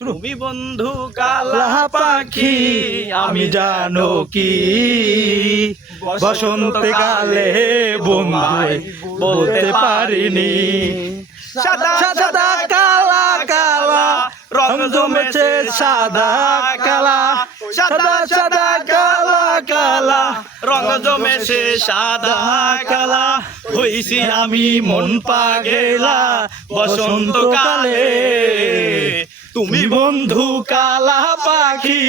তুমি বন্ধু কালা পাখি আমি জানো কি বসন্তকালে বন্ধু বলতে পারিনি সাদা সাদা কালা কালা রং জমেছে সাদা কালা সাদা সাদা কালা কালা রং জমেছে সাদা কালা হইছি আমি মন পাগেলা বসন্তকালে তুমি বন্ধু কালা পাখি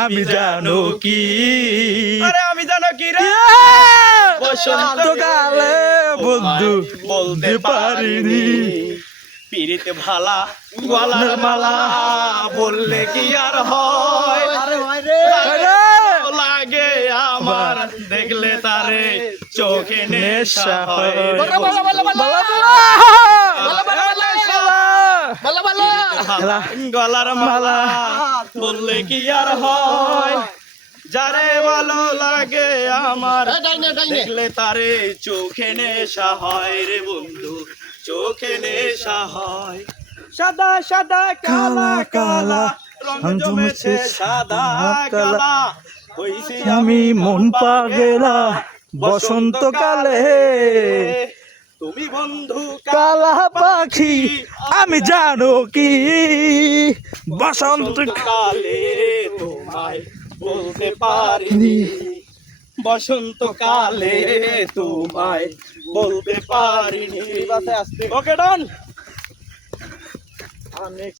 আমি জানো কি আরে আমি জানো কি রে বসন্তকালে বন্ধু বলতে পারিনি পিরিতে ভালা গলার মালা বললে কি আর হয় লাগে আমার দেখলে তারে চোখে নেশা হয় গলার মালা বললে কি আর হয় যারে ভালো লাগে আমার দেখলে তারে চোখে নেশা হয় রে বন্ধু চোখে নেশা হয় সাদা সাদা কালা কালা রং জমেছে সাদা কালা হইছি আমি মন পাগেলা বসন্তকালে তুমি বন্ধু কালা পাখি আমি জানো কি বসন্তকালে তোমায় বলতে পারিনি বসন্তকালে তোমায় বলতে পারিনি ওকে ডন